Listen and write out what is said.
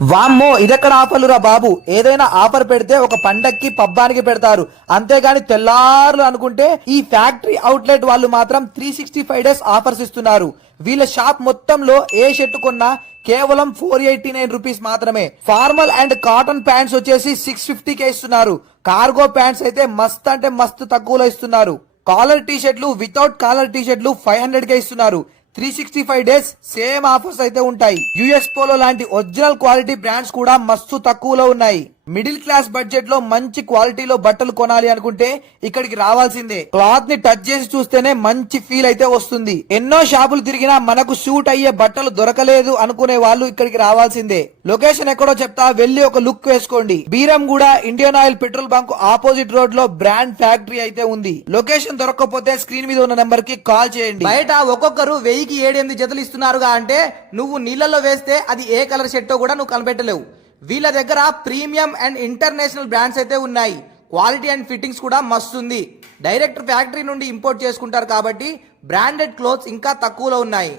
వామ్మో ఇదెక్కడ ఆఫర్లురా బాబు. ఏదైనా ఆఫర్ పెడితే ఒక పండక్కి పబ్బానికి పెడతారు, అంతేగాని తెల్లారులు అనుకుంటే ఈ ఫ్యాక్టరీ అవుట్లెట్ వాళ్ళు మాత్రం 365 డేస్ ఆఫర్స్ ఇస్తున్నారు. వీళ్ళ షాప్ మొత్తంలో ఏ షర్ట్ కొన్నా కేవలం 489 రూపీస్ మాత్రమే. ఫార్మల్ అండ్ కాటన్ ప్యాంట్స్ వచ్చేసి 650కే ఇస్తున్నారు. కార్గో ప్యాంట్స్ అయితే మస్త్ అంటే మస్తు తక్కువలో ఇస్తున్నారు. కాలర్ టీ షర్ట్లు వితౌట్ కాలర్ టీ షర్ట్లు 500కే ఇస్తున్నారు. 365 డేస్ సేమ్ ఆఫర్స్ అయితే ఉంటాయి. యుఎస్ పోలో లాంటి ఒరిజినల్ క్వాలిటీ బ్రాండ్స్ కూడా మస్తు తక్కువలో ఉన్నాయి. మిడిల్ క్లాస్ బడ్జెట్ లో మంచి క్వాలిటీలో బట్టలు కొనాలి అనుకుంటే ఇక్కడికి రావాల్సిందే. క్లాత్ ని టచ్ చేసి చూస్తేనే మంచి ఫీల్ అయితే వస్తుంది. ఎన్నో షాపులు తిరిగినా మనకు సూట్ అయ్యే బట్టలు దొరకలేదు అనుకునే వాళ్ళు ఇక్కడికి రావాల్సిందే. లొకేషన్ ఎక్కడో చెప్తా, వెళ్లి ఒక లుక్ వేసుకోండి. Beeramguda Indian oil petrol bunk opposite road లో బ్రాండ్ ఫ్యాక్టరీ అయితే ఉంది. లొకేషన్ దొరకకపోతే స్క్రీన్ మీద ఉన్న నెంబర్ కి కాల్ చేయండి. బయట ఒక్కొక్కరు 1000కి 7-8 జతలు ఇస్తున్నారుగా, అంటే నువ్వు నీళ్ళలో వేస్తే అది ఏ కలర్ షర్టో కూడా నువ్వు కనిపెట్టలేవు. వీళ్ళ దగ్గర ప్రీమియం అండ్ ఇంటర్నేషనల్ బ్రాండ్స్ అయితే ఉన్నాయి. క్వాలిటీ అండ్ ఫిట్టింగ్స్ కూడా మస్తు ఉంది. డైరెక్ట్ ఫ్యాక్టరీ నుండి ఇంపోర్ట్ చేసుకుంటారు కాబట్టి బ్రాండెడ్ క్లోత్స్ ఇంకా తక్కువలో ఉన్నాయి.